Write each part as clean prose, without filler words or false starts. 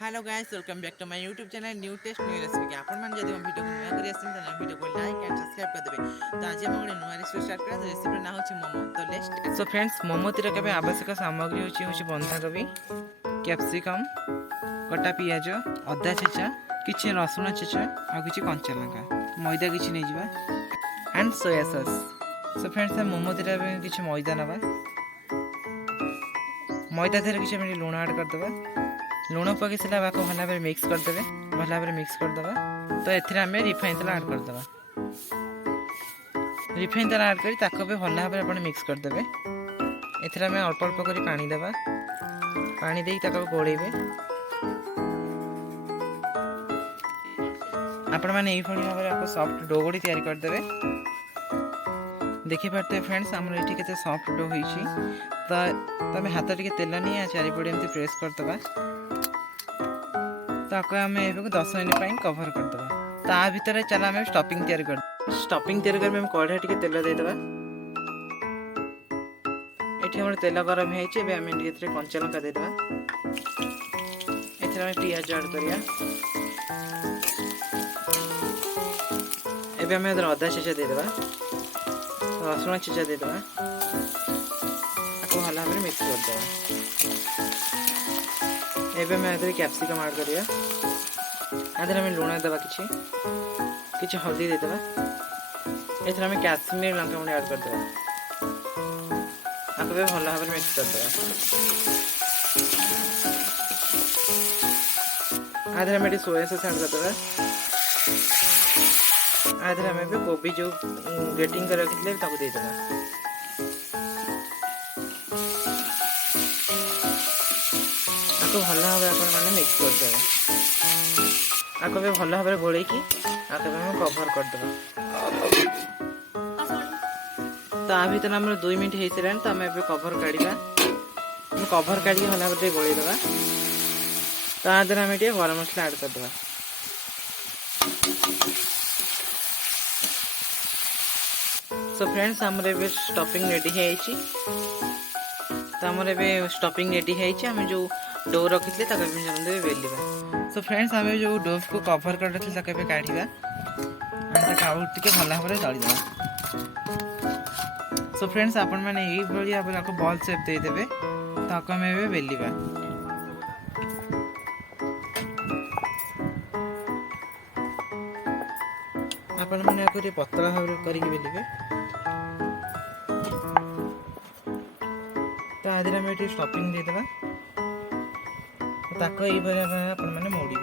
Hello guys, welcome back to my YouTube channel new taste new recipe के आपण मान जदि हम वीडियो को नया करी आछन त वीडियो को लाइक एंड सब्सक्राइब कर देबे। तो आज हम गोटे नया रेसिपी स्टार्ट करा। रेसिपी ना होची मोमो। तो लेट्स सो फ्रेंड्स, मोमो तीर के आवश्यक सामग्री होची बंधाकोबी, कैप्सिकम, कटा पियाज, अदा छेचा, किछि रसुन छेचा आ किछि कंचा लंका, मैदा किछि नै जिबा and soya sauce. So friends, हम मोमो तीर में किछि मैदा नबा, मैदा तीर किछि हम लूण ऐड कर देबा। लुण पकई सारा भल भाव मिक्स करदे, भल भाव मिक्स करदे। तो ये रिफाइन तेल ऐड करदे। रिफाइन तेल ऐड कर भी भल भाव मिक्स करदे। एथरा में अल्प अल्प कर पानी देवा, पानी दे गोलेबे। आपण मैंने यही भाव सॉफ्ट डो गोटी तैयारी करदे। देखी पार्थे फ्रेंड्स, आम ये के सॉफ्ट डो होती। तो तुम हाथ टे तेल नहीं चारिपटे एमती प्रेस करदे। ताको आम 10 मिनट कवर करदे। ता भितर चल आम स्टफिंग तैयारी कर। स्टफिंग तैयारी कर कढ़ाई टे तेल देदेबा। ये तेल गरम हो कंचा लंका देदेबा। एथरे पियाज ऐड करिया। एबे आम अदा छेचा देदेबा, रसुण छेचा देदेबा। भल भाव मिक्स करदेबा। एबे मैं कैप्सिकम ऐड करिया। आधे में लुण देवा, किछि हल्दी देदेबा। एथरा में काश्मीर लंका गुंड ऐड करदेबा। आपको भी भल भाव मिक्स करदेबा। आधे में सोया सॉस ऐड करदेबा। आधे में कोबी जो ग्रेटिंग कर रखिले ताको देदेबा। भल भाव मिक्स करदे। आपको भी भल भाव गोल कवर करदे। तो आ भर आम 2 मिनट हो सारे। तो आम कवर काढ़ा। कवर काढ़ी भल भाव गोल देवा। तो आदर आम गरम मसला ऐड करदे। सो फ्रेंड्स, आम स्टफिंग रेडी है। तो आम स्टफिंग रेडी है। जो डो रखी थे बेलिबा। सो फ्रेंड्स, आम जो डो को कवर कर काढ़ा। भल भाव दलिदेवा। सो फ्रेंड्स, आपण मैंने यही भाव बॉल शेप देदेवे। ताको आम बेलिबा। आपण मैंने पतला भाव करके बेलिबे। तो आदि आम स्टफिंग देदेवा। ताको यही भाव आपण मैंने मोड़े। तो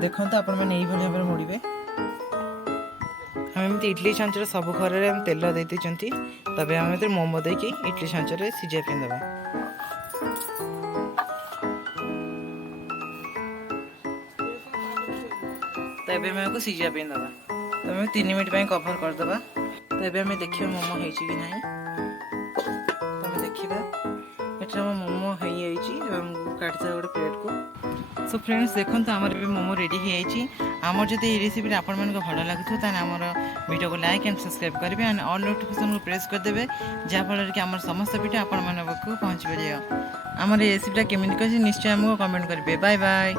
देखो तो आपण मैंने यही भाव मोड़े। हम इडली छांचर सब घर तेल दे दी। तब आम मोमो देकी इडली छांचर सीझाई देवा। तो ये सीझा देवा। तो 3 मिनट कवर करदे। तो ये देखिए मोमो हो कि ना। तो देखा ये मोमो हो काढ़ी गोटे प्लेट को। सो फ्रेंड्स, देखो तो आमर भी मोमो रेडी होमर। जब ये रेसिपी आपण मानक भल लगे तो आम वीडियो को लाइक एंड सब्सक्राइब करेंगे एंड ऑल नोटिफिकेशन को प्रेस करदे, जहाँफल कि आम समस्त वीडियो आपण मानक पहुँच पार। आम रेसिपीटा केमी निश्चय आमको कमेंट करेंगे। Bye bye.